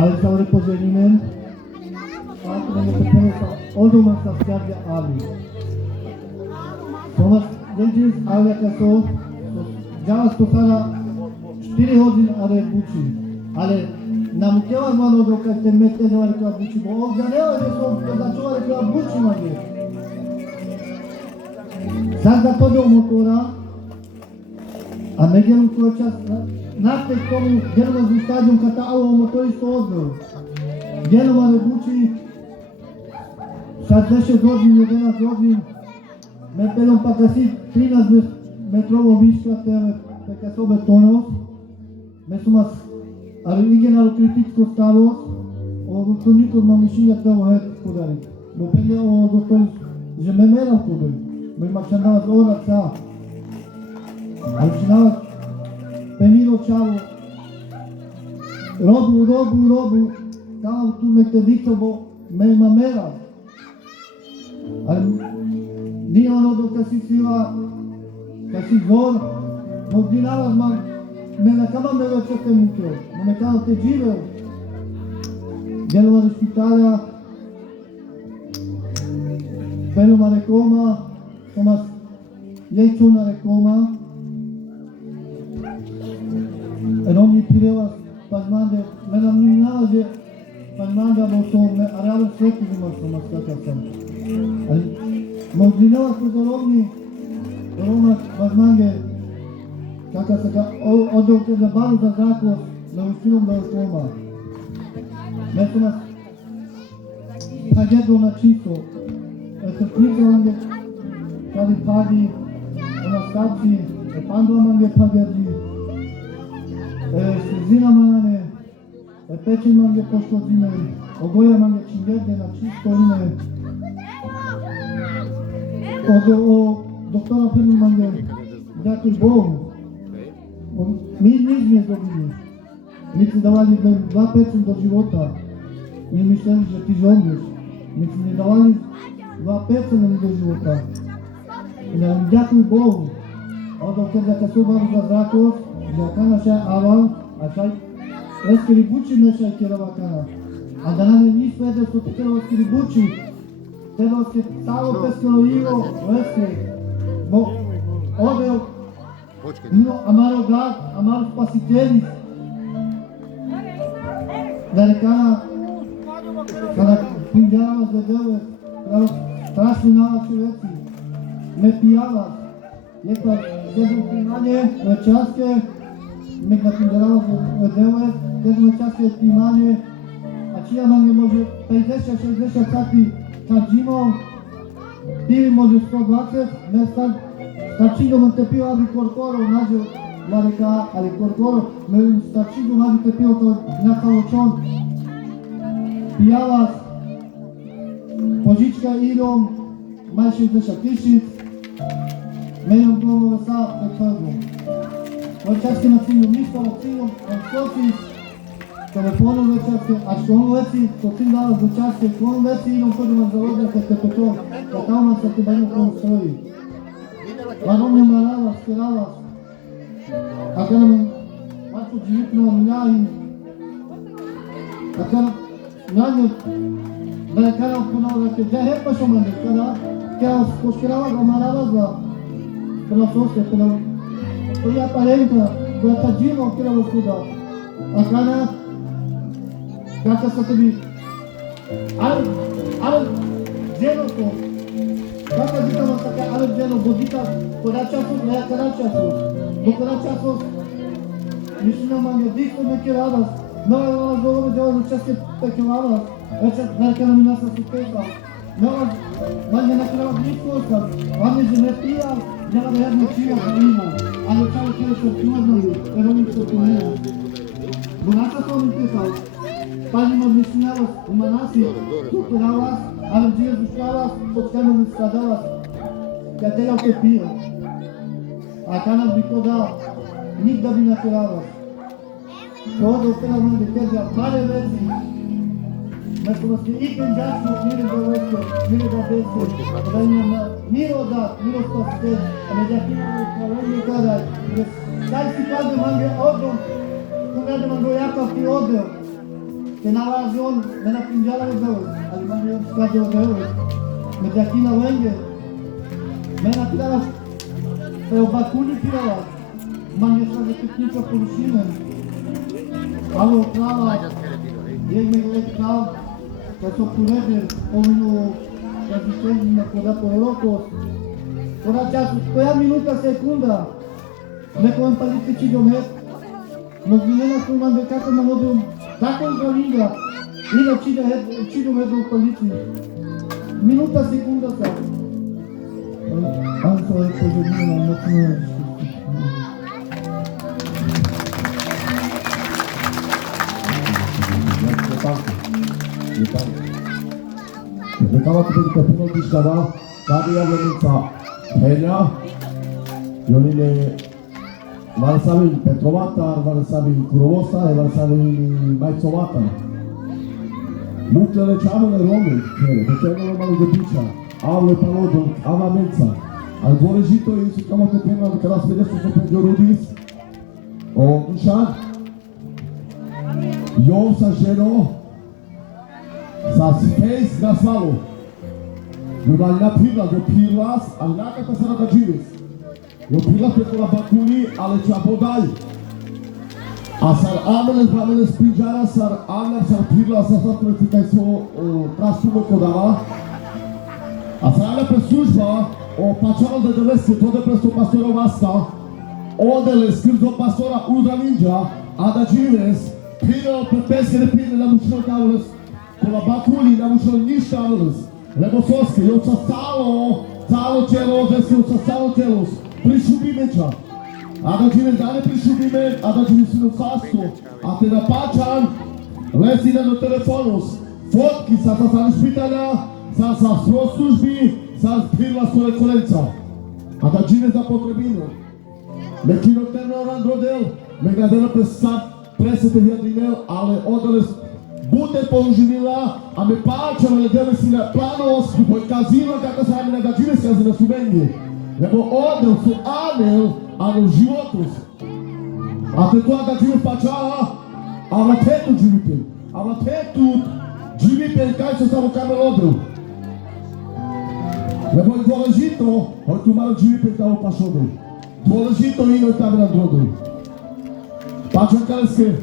ali sau repozenime, altro non è per odoma sa scardia ali. Thomas Dengis avea caso, già sposara 4 hodine ale buci, ale nam keva mano dok te mette da rekla buci, bo ovdje nema da sam da čuva rekla buci manje. Sad da to do motora, a me gledam koji čas, nakon tomu gledamo za stadion kada ovo motoristo odbio. Gledamo ale buci, sad 10 godina, 11 godina, me pelom pa kasi 13 metrovo viška tebe, така со бетонов, ме сумас, ali igeno kritičko stavost, odnosno nikog ma mišljenja treba heti podariti. Bo pelja o doktor, že me mera podariti, bo ima čanava z oraca, ali čanava penilo čavo, robu, tamo tu nek te dikto, bo me ima mera. Ali nije ono dok si sila, kad si zor, но динарът ме накама ме вече те мутро, но ме казал те живел. Генова шпиталя, пенова рекома, Томас Јејчона рекома. Едно ми пирела пазманде, мене ми налазе пазманде або со ме ареален свети имаш Томас кака сам. Но динела спозоровни, Рома пазманде, Кака сега одолке за бару за заклос на устином да ослома. Мето нас пагедо на чисто. Ето прикаланге кади пади, она стаци, пандуа манге пагеди. Слезина манане, печен манге пошкодиме, огоја манге чингеде на чисто име. О доктора Филин манге дякуј Богу. Mi nismo dobili, mi smo davali 2% do života, mi mislili že ti zombiš, mi smo ne davali 2% do života. I da vam djakuj Bogu, onda kada kad su vam za zakos, za kana šaj aval, a šaj eskiri buči mešaj kjerava kana. A da nam je nismo jedan što ti treba eskiri buči, treba se stalo peskalo ivo, eskiri, bo odeo Ino amaro God, amaro spasitelis. Da rekana, kada pinđava za deve, kada strašni navači veci, me pijava, jeka dedu primanje, večaske, me ga pinđava za deve, dedu večaske primanje, a čija mange može 50-60 sati karđimo, pivi može 120, me sad Starčigo man te pio ali korkoro, nađe Lareka, ali korkoro, me starčigo man te pio to nekao čon. Pijava požička ilom, maj 60 tišic, menjom govora sa prekladom. Večaske na cilju ništa, cilom, skoci, telefonu večaske, a što on veci, to cilj dala večaske, što on veci ilom kodima za odnake te peto, da tamo sa te banju komu stoji. Varomne marava, skerava, a kada me vašu dživitno mljahim, a kada mljahim, da je kada ponao da ke džaj hepa šomande, kada poskerava ga marava za prela soste, prela aparenta, koja ta dživo kjera voskuda, a kada sa tebi, ali dženo to, Kako ditamo така алерджено бодика кога часот не кога часот. До кога часот мислиме манге дихто ме ке радас. Много вас долго дела за часке пеке радас. Вече нека на минаса се пека. Много манге на крава дихто оскар. Манге же не пија, няма да јадне чија има. Али чао ке се чувано е рони се помина. Боната тоа ми писал. Пазимо мислиме уманаси, тук радас. Ali Deus buscava os canos dos cadavas, que até lá que pia. A cana de toda, nem da bina tirava. Todo o pela mão de quebra, várias vezes. Mas como se item já se mire da vez, mire da vez, miro pastel, a medida que não falou no cara, sai se pode mangar outro, quando é de mangoiaca que outro. Te nalazi on, me napingeala o Deus, ali mane eu scade o Deus. Me de aqui na wenge, me napingeala, eu baculi pirala, mane eu fazer piquinha por cima. Alo, trava, eu me legal, eu sou purede, ou no, assistente me acordar por loucos. Por acaso, foi a minuta segunda, me com palito de gomet, nos meninos com uma becaca no rodo, tá com galinha, e no tiro medo do palito. Minuta segunda, tá? Antes eu poderia não Rekava kupiti puno tiskava, tadi javljenica Helja, Jonine Varsavin Petrovatar, Varsavin Kurovosta i Varsavin Majcovatar. Mutlele čavele Romi, pečeno malo dobiča, avle palodom, ava menca. Al dvorežito i su kamo te pena kada svedesu su peđo rudis, o Išan, jo sa ženo, sa space na svalu. Durante pila do pilas, a naka ta sarata živis. Do pilas pe kola bakuli, ale čapodaj. A sar amele spinjara, sar amele sar pilas, sar pretikaj so trastumo kodava. A sar amele pe služba, o pačalo de devesti, to de presto pastora vasta, odele skirdo pastora Udra Ninja, a da živis, pila pe peske de pila na mušno kavles, kola bakuli na mušno ništa kavles. Lebo soske, eu sa calo telo, deski eu sa calo telos, prišubimeča. A da žive dane prišubime, a da žive sinu sasto, a te da pačan, lesine do telefonus, fotki sa špitalja, sa službi, sa pirla skole kolenca. A da žive za potrebinu. Me kino terno randrodel, me gradeno presete vjadrinel, ale odales bude použivila, a me pačamo ledeme si na planost, poj kazino kako se ame negative skazi na subenje. Lebo odel su anel, anel životus. A te to negative pačala, a na tetu živite. A na tetu živite kaj se samo kamel odel. Lebo je dôležito, hoď tu malo živite kao pašodel. Dôležito inoj tam na drodel. Pačan kaleske.